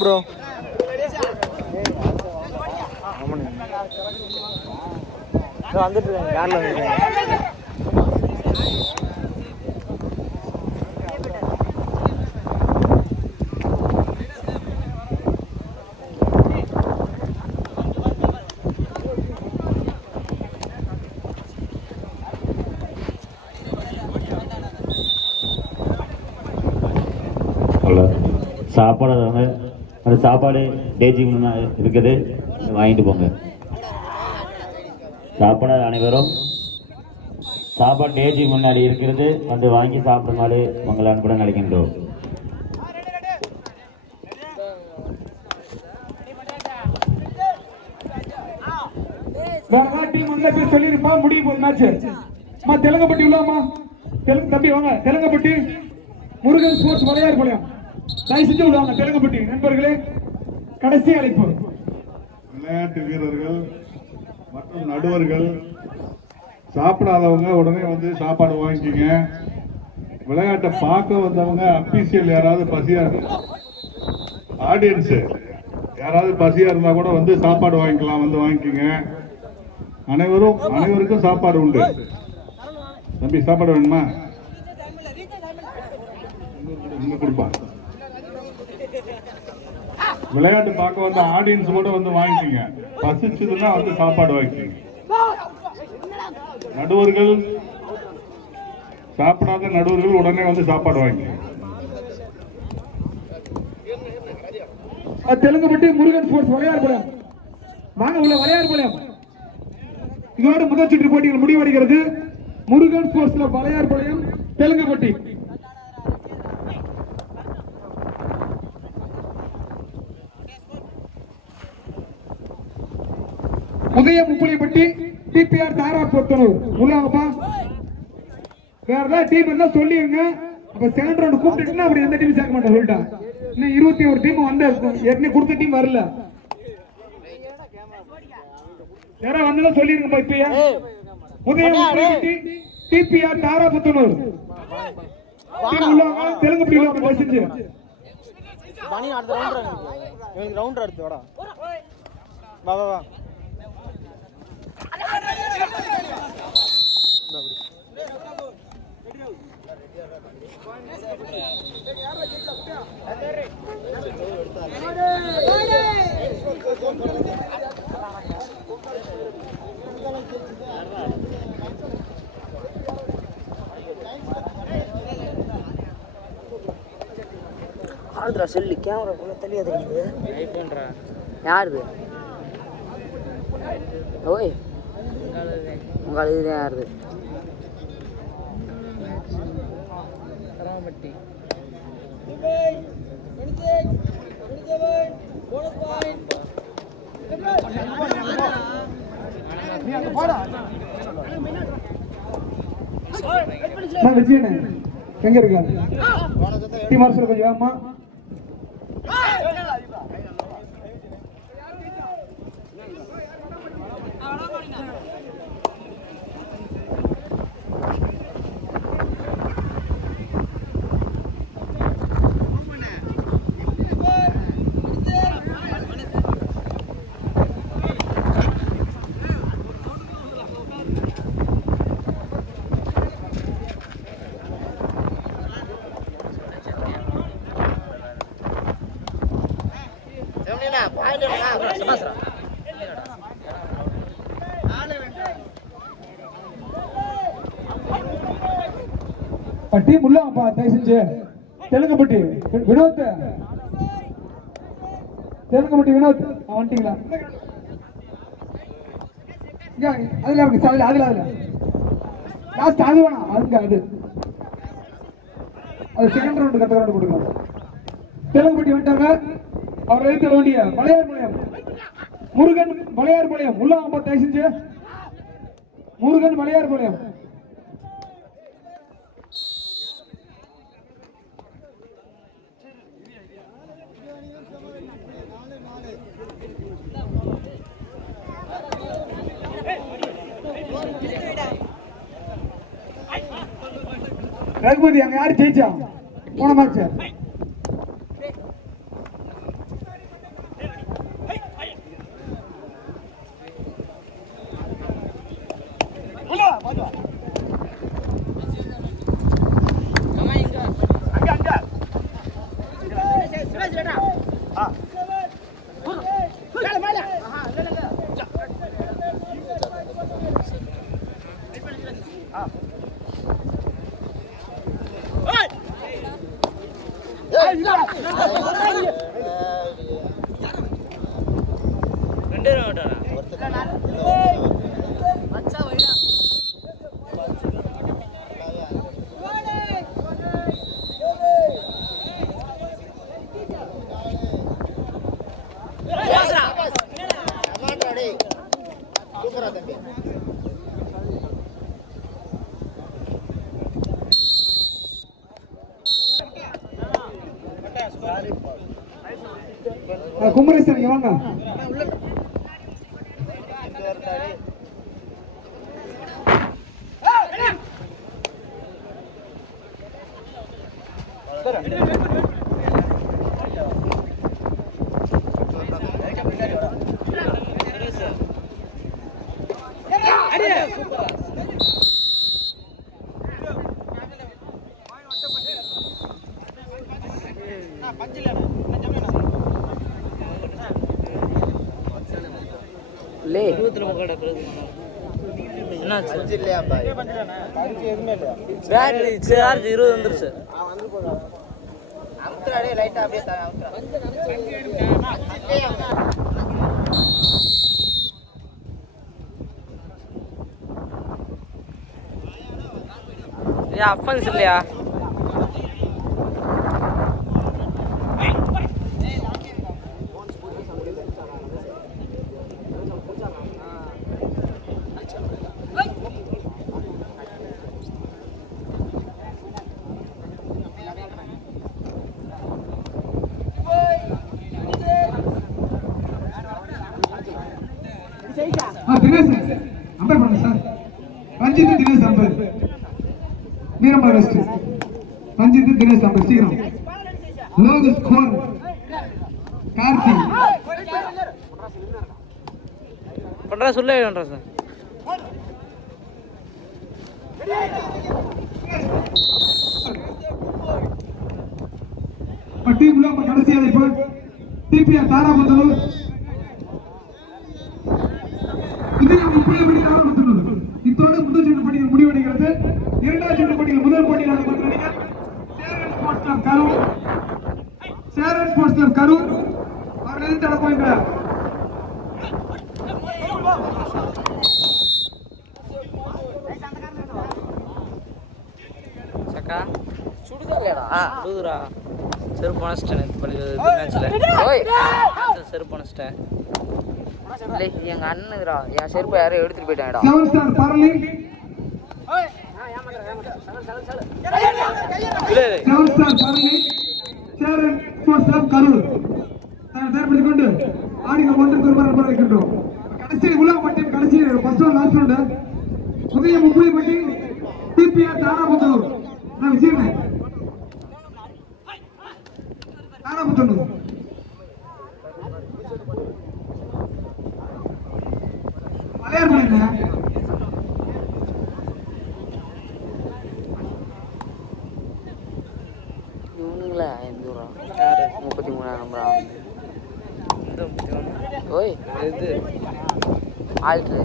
Bro வந்துட்டு இருக்காங்க கார்ல வந்துருக்காங்க. சாப்பாடு வாங்க. அந்த சாப்பாடு டேஜி இருக்குது, வாங்கிட்டு போங்க. சாப்பாடு அனைவரும் சாப்பாடு டேஜி முன்னாடி இருக்கிறது வந்து வாங்கி சாப்பிடுமாறு உங்களை அன்புடன் அழைக்கின்றோம். சொல்லிருப்பா முடிய போகுது மேட்ச். தெலுங்கப்பட்டி உள்ளாமா தம்பி வாங்க. தெலுங்கப்பட்டி முருகன் ஸ்போர்ட்ஸ் வளையார் பாளையம் தயவு செஞ்சு விடுவாங்க. தெலுங்கப்பட்டி நண்பர்களே, கடைசி அழைப்பு. விளையாட்டு வீரர்கள் மற்றும் நடுவர்கள் சாப்பிடாதவங்க உடனே வந்து சாப்பாடு வாங்கிக்கிங்க. விளையாட்டை பார்க்க வந்தவங்க அபிஷியல் யாராவது பசியா ஆடியன்ஸ் யாராவது பசியா இருந்தா கூட வந்து சாப்பாடு வாங்கிக்கலாம், வந்து வாங்கிக்கிங்க. அனைவருக்கும் சாப்பாடு உண்டு. தம்பி சாப்பாடு வேணுமா? கொடுப்பா. விளையாட்டு பார்க்க வந்த ஆடியன்ஸ் கூட வந்து வாங்கிக்கோங்க. பசிச்சதுன்னா வந்து சாப்பாடு வாங்கிக்கோங்க. நடுவர்கள் சாப்பிடாத நடுவர்கள் உடனே வந்து சாப்பாடு வாங்கிக்கோங்க. தெலுங்குப்பட்டி முருகன் ஸ்போர்ட்ஸ் வளையார் பாளையம் வாங்க. உள்ள வளையார் பாளையம் இதோட முதல் சுற்று போட்டிகள் முடிவடைகிறது. முருகன் ஸ்போர்ட்ஸ்ல வளையார் பாளையம் தெலுங்குப்பட்டி. உதய முப்புளிப்பட்டி டிபிஆர் தாரா பொறுத்தனூர் உள்ளாங்கப்பா. வேற ஏதாவது டீம் இருந்தா சொல்லிருங்க. அப்ப செகண்ட் ரவுண்ட் கூப்பிட்டுட்டுனா அப்படி எந்த டீம் சேர்க்க மாட்டேன் சொல்லிட்டா. இன்னும் 21 டீம் வந்து ஏற்கனவே கொடுத்த டீம் வரல. யாரா வந்தா சொல்லிருங்கப்பா. இப்பயா உதய முப்புளிப்பட்டி டிபிஆர் தாரா பொறுத்தனூர் உள்ளாங்க. தெலுங்குப்பட்டி உள்ளாங்க. பசிச்சு பனி அடுத்த ரவுண்ட் அடுத்து வாடா. வா வா வா. ஆடுறா செல்லு கேமரா கூட தெரியாது. யாருது? ஓய் உங்கள் இதுதான் யாருது? எங்க இருக்காங்க? கொஞ்சம் ஆமா டீம் உள்ளாங்கப்பா. தயவு செஞ்சு தெலுங்குப்பட்டி வினோத், தெலுங்குப்பட்டி வினோத் வந்துட்டீங்களா? அதுல இருக்கு. அதுல லாஸ்ட் அது வேணாம். அதுங்க அது செகண்ட் ரவுண்ட் கட்ட ரவுண்ட் கொடுக்கலாம். தெலுங்குப்பட்டி வந்துட்டாங்க. அவர் எழுத்த வேண்டிய வளையார் பாளையம் முருகன் வளையார் பாளையம் உள்ளாங்கப்பா. தயவு செஞ்சு முருகன் வளையார் பாளையம். ரகுபதி அங்க யாரு ஜெயிச்சா போன மேட்ச்? குமரேசன் இங்க வாங்க. லே பேட்டரி சார்ஜ் 20 வந்துருச்சு. அஃபன்ஸ் இல்லையா? தினேஷ் அம்பர் பண்ணுங்க சார். ரஞ்சித் தினேஷ் அம்பர், வீரமலை வெஸ்ட். ரஞ்சித் தினேஷ் அம்பர் சீக்கிரம். லோக ஸ்கோர் கார்த்தி பண்றா சொல்ல பண்றா சார். டீம் கடைசி அழைப்பு டிபிஆர் தாராபுத்தூர். இத்தோடு முதல் சுற்று போட்டிகள் முடிவடைகிறது. இரண்டாவது சுற்று போட்டிகள் முதல் போட்டியாக சேரன் ஸ்போர்ட்ஸ் கிளப் கரூர் அவர்கள் எதிர்த்து நடப்போகிறார். சக்கா சுடுதா சுடுதுரா செருப்பு அணைச்சிட்டேன் மேட்ச்ல. ஓய் செருப்பு அணைச்சிட்டேன். இல்லை எங்க அண்ணனுடா, என் செருப்பை யாரும் எடுத்துட்டு போயிட்டாங்கடா. செவன் ஸ்டார் பரளி சேரன் ஸ்போர்ட்ஸ் கிளப் கரூர் தயார்படுத்திக் கொண்டு ஆடிகள் ஒன்றுக்கு ஒருவர் இருக்கின்றோம். கடைசி உலகப்பட்டி கடைசி ஃபர்ஸ்ட் ரவுண்ட் லாஸ்ட் ரவுண்ட் புதிய முப்புலிப்பட்டி டிபிஆர் தாராபுத்தூர். நான் விஜயன் தாராபுத்தூர் மலையார் பண்ணுங்க. இவனுங்களா எந்த ஊரா? 33 நம்பரா? ஓய் இது ஆல்ட்ரு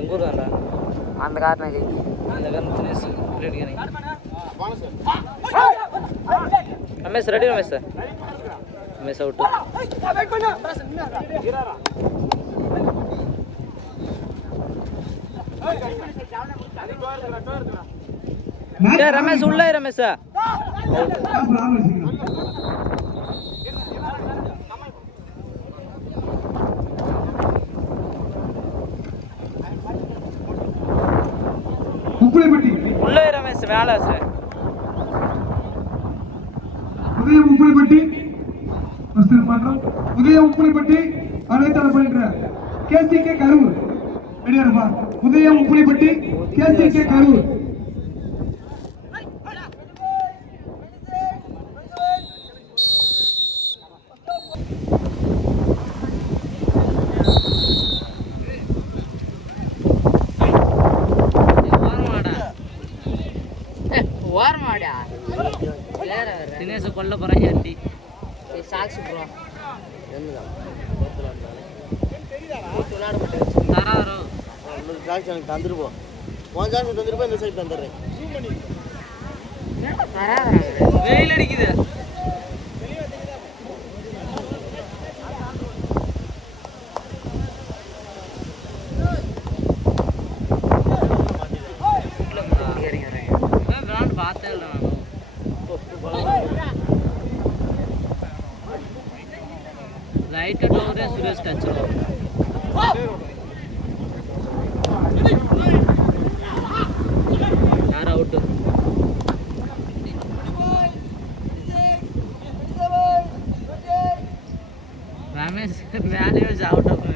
எங்க ஊர் தான்டா. அந்த காரணம் அந்த காரணம் தினேஷ் பிளேட் ரமேஷ் ரெடி. ரமேஷ் ரமேஷ் அவுட்டு. ரமேஷ் உள்ள ரமேஷ் உள்ள ரமேஷ் மேல புதிய முப்புலிப்பட்டி புதிய முப்புலிப்பட்டி அனைத்து பயின்ற கேசிகே கரூர் ரெடியா? புதிய முப்புலிப்பட்டி கேசிகே கரூர். தந்துருப்போம் உன் காசு தந்துருப்போம் இந்த சைடு தந்துடுறேன் வெயில் அடிக்குது லைட் டோரே சுரேஷ் டச் யார் அவுட் ரமேஷ் வேலையே வச்சு அவுட் ஆஃப்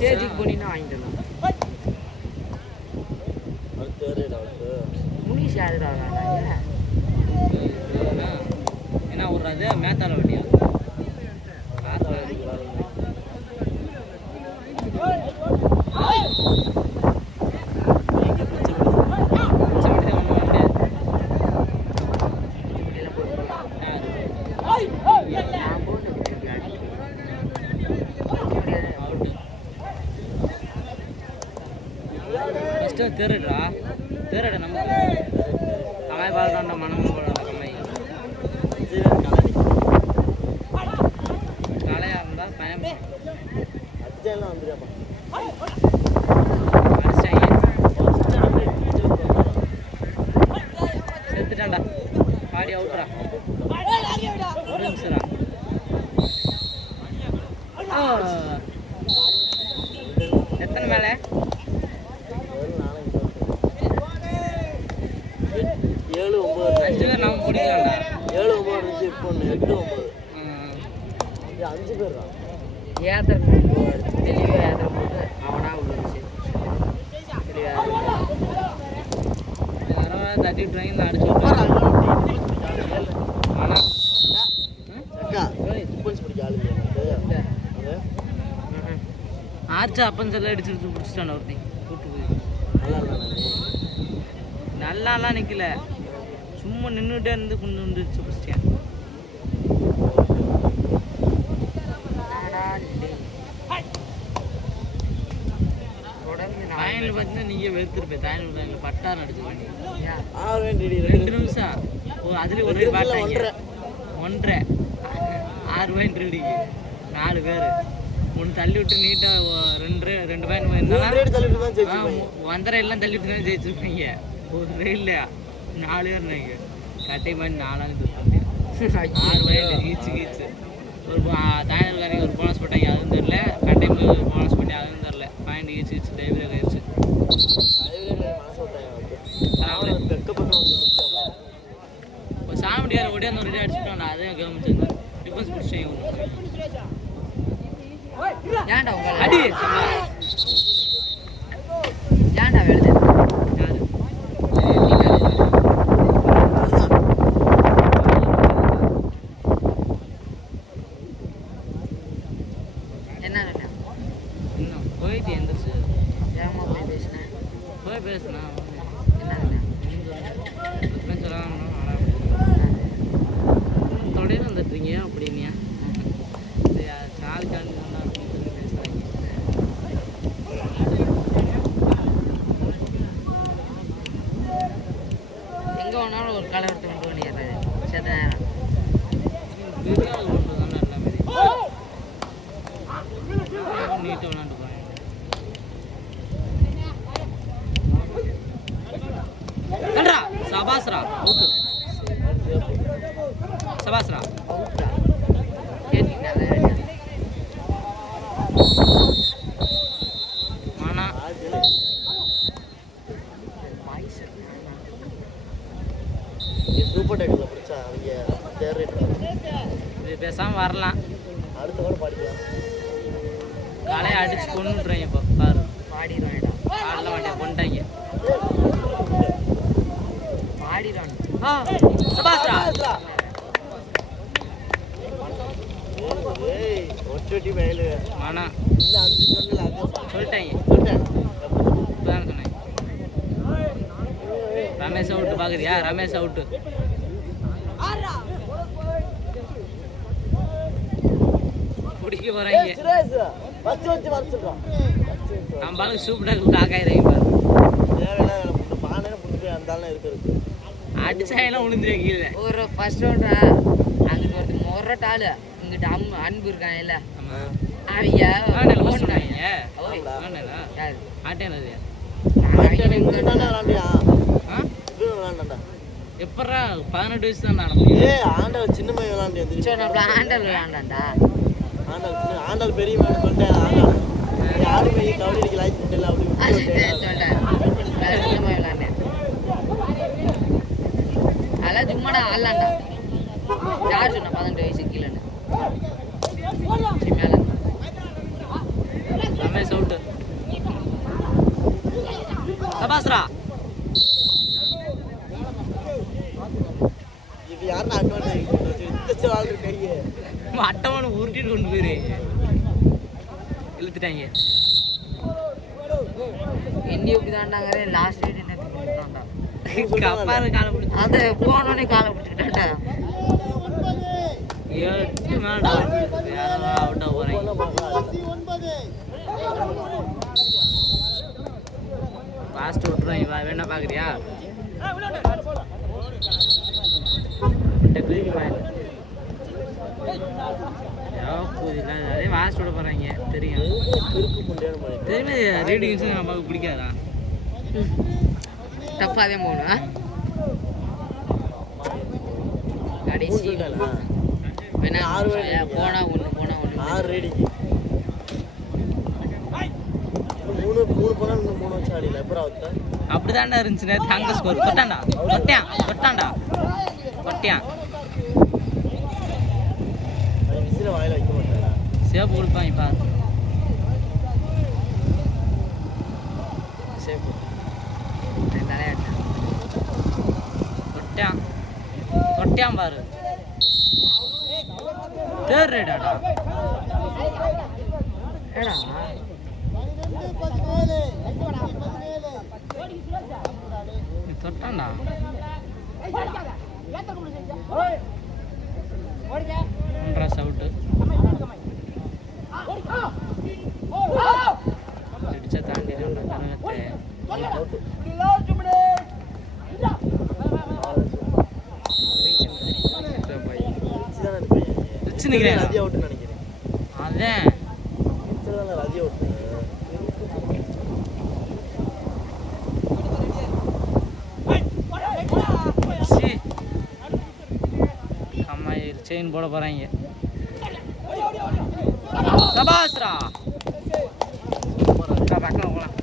சேஜிக்கு போனீங்கன்னா வாங்கிக்கலாம் முனிஷ் யாருடா என்ன விட்றாது மேத்தால வண்டியா தேரடா நமக்கு அவன் வாழ்றான்டா மனமும் போடுறான் கம்மை காலையா இருந்தா பயம் செத்துட்டான்டா பாடி அவுட்ரா ஒரு நிமிஷம்டா எத்தனை மேலே 7 9 5 பேர் நம்ம பிடிக்கலாம்டா 7 9 இருந்துச்சு இப்போ 8 9 5 பேர் தான் ஏத்தர் தெளிவாக ஏத்தர் போட்டு அவனா விழுந்துச்சு யாரோ தட்டி விட்டுறாங்க அடிச்சு விட்றாங்க ஆனால் ஆச்சா அப்பன் சொல்ல அடிச்சுட்டு பிடிச்சிட்டான் ஒருத்தன் கூட்டு போய் நல்லாலாம் நிற்கல சும்மா நின்றுட்டே இருந்து கொண்டு வந்துடுச்சு பிடிச்சிட்டேன் ஃபைனல் பார்த்தீங்கன்னா நீங்கள் வெறுத்துருப்பேன் ஃபைனல் பட்டார் அடிச்சுருவாங்க 2 நிமிஷம் அதுலேயும் ஒரே பாட்டாங்க 1.5 6 பாயிண்ட் ரெடிக்கு 4 பேர் ஒன்று தள்ளி விட்டு நீட்டாக 2 பாயிண்ட் வந்தரை எல்லாம் தள்ளி விட்டு தான் ஜெயிச்சிருப்பீங்க ஒரு இல்லையா 4 பேர் நீங்கள் கட்டை பாயிண்ட் 4 6 பாயிண்ட் கீச்சு ஒரு தாயர்காரங்க ஒரு போனஸ் போட்டாங்க அதுவும் தெரில கட்டை ஒரு போனஸ் பண்ணி அதுவும் தெரில பாயிண்ட் கீச்சு டைவரேக் ஆயிடுச்சு சாமியார் ஓடியாந்து ஒரு அடிச்சுட்டான் அதே கவனிச்சு டிஃபென்ஸ் பிடிச்சாங்க ஏன்டா உங்க அடி ஏன்டா வேலை என்ன இன்னும் போயிட்டு எந்திரிச்சு ஏமா போய் பேசுனா என்ன சொல்லலாம் தொடையில வந்துட்டுறீங்க அப்படின்னியா சாலுக்காண்டு பேசுறாங்க எங்க வேணாலும் ஒரு களை எடுத்து கொண்டு பண்ணிடுறாரு செத்த நேரம் பெரிய ஆள் கொண்டு தானே எல்லாமே நீட்டாக விளாண்டு போறேன் கண்டா சபாஸ்ரா அவுட்டு சபாஸ்ரா மானா சூப்பர் டைட்டில் பிடிச்சா அவங்க இது பேசாமல் வரலாம் அடுத்த கூட பாடிக்கலாம் காலையை அடிச்சு கொண்டுட்றேன் இப்போ பாரு பாடிடுவேன் ஆடல மாட்டேன் கொண்டாங்க ஆடிடான் சபாஸ்ரா ஏய் ஒட்டி வயலு ஆனா இந்த 5 சொன்னல அது சொல்லிட்டேன் சொல்லிட்டேன் இப்பதான் சொன்னேன் ரமேஷ் அவுட் பாக்குறியா ரமேஷ் அவுட் பிடிக்க போறாங்க சுரேஷ் வச்சு வர சொல்றோம் நம்ம ஆளு சூப்பர் காக்காயிரம் பாரு தேவையில்ல பானை புடிச்சு அந்தால இருக்குது அடிச்சா எல்லாம் விழுந்துரு கீழே ஒரு ஃபர்ஸ்ட் ரவுண்டா அங்கிட்டு ஒரு மொரட்ட ஆளு இங்கிட்ட அன்பு இருக்கான் இல்ல அவங்க எப்படா 18 வயசு தான் ஏய் ஆண்டல் சின்ன பையன் விளையாண்டு ஆண்டல் விளையாண்டாண்டா ஆண்டல் பெரிய மேல சொல்லிட்டேன் ஆண்டல் யாரும் போய் கபடி அடிக்க லைக் பண்ணல அப்படி விளையாண்டேன் அதெல்லாம் சும்மாடா ஆடலாண்டா யார் சொன்னா 18 வயசு கீழேன்னு மேல ரமேஷ் அவுட் சபாஸ்ரா இது யாருன்னா அட்வான்டேஜ் இந்த சவால் கையே அட்டமான உருட்டிட்டு கொண்டு போயிரு இழுத்துட்டாங்க என்னி எப்படி தாண்டாங்க லாஸ்ட் ரேட் என்ன பண்ணிட்டான்டா கப்பாரு காலை பிடிச்சி அது போனோடனே காலை பிடிச்சிக்கிட்டான்டா 8 மேல யாரோ அவுட்டா போறாங்க பாஸ்ட் விட்டுறோம் இவா வேணா பாக்குறியா அதே வாஸ்ட் விட போறாங்க தெரியும் தெரியுமே ரீடிங்ஸ் நமக்கு பிடிக்காதா தப்பாதே போகணும் கடைசி வேணா 6 போனா ஒன்று 6 ரேடிங் 3 போனா 3 வச்சு ஆடில எப்பரா வந்த அப்படிதான்டா இருந்துச்சு நேத்து அங்க ஸ்கோர் தொட்டான்டா தொட்டியான் அது விசில வாயில வைக்க மாட்டாங்க சேவ் கொடுப்பான் இப்ப சேஃப் தலையாட்டேன் தொட்டியான் பாரு தேர்ட் ரேடாடா ஏடா தொட்டான்டா அவுட்டு அடிச்சா தாண்டி கனகத்தை வச்சு நிக்கிறேன் ரதி அவுட் நினைக்கிறேன் அதான் ரதி அவுட் செயின் போட போறாங்க சபாஸ்ரா பக்கம் போலாம்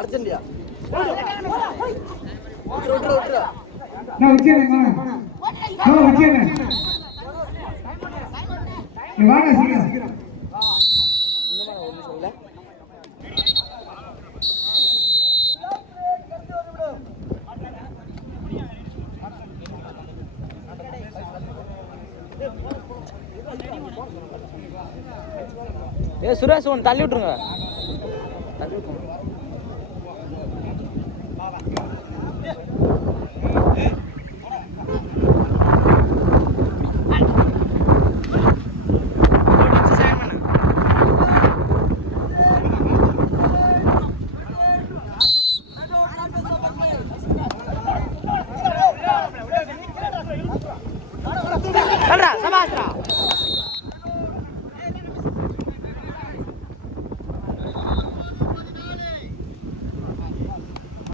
அர்ஜென்டியா நான் வச்சிருக்கேன் வாங்க சீக்கிரம் சுரேஷ் ஒன்று தள்ளி விட்டுருங்க தள்ளி விட்டுருங்க